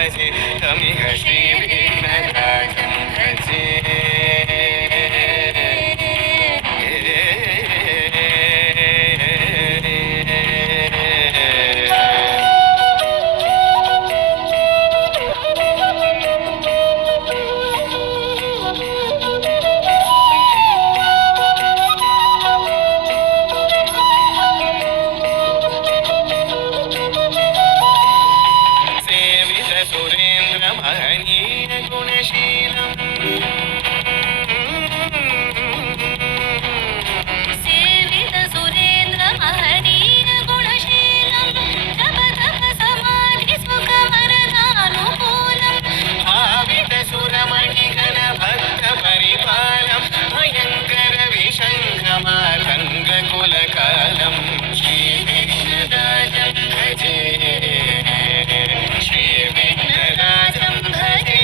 भजे तमिह श्रीवीणराजं भजे महनीय गुणशीलम् सेवित सुरेन्द्र महनीय गुणशीलम् जप तप समाधि सुख वरदानुकूलम् भावित सुरमणिगण भक्त परिपालम् भयङ्कर विशङ्खमातङ्ग कुलकालम् श्रीविघ्नराजं भजे श्रीविघ्नराजं भजे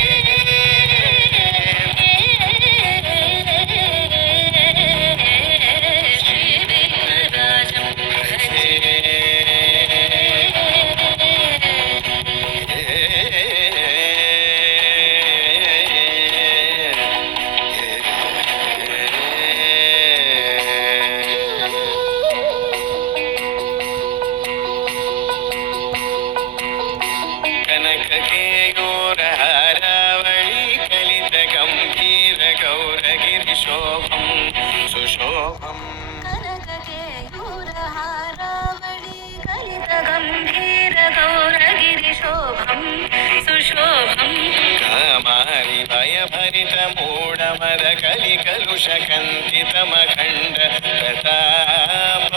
श्रीविघ्नराजं भजे कनक केयूरहारावळी कलित गंभीर गौरगिरिशोभं सुशोभम् कनक केयूरहारावळी कलित गंभीर गौरगिरिशोभं सुशोभम् कामारि भयभरित मूढमद कलिकलुष कन्तितमखण्ड प्रताप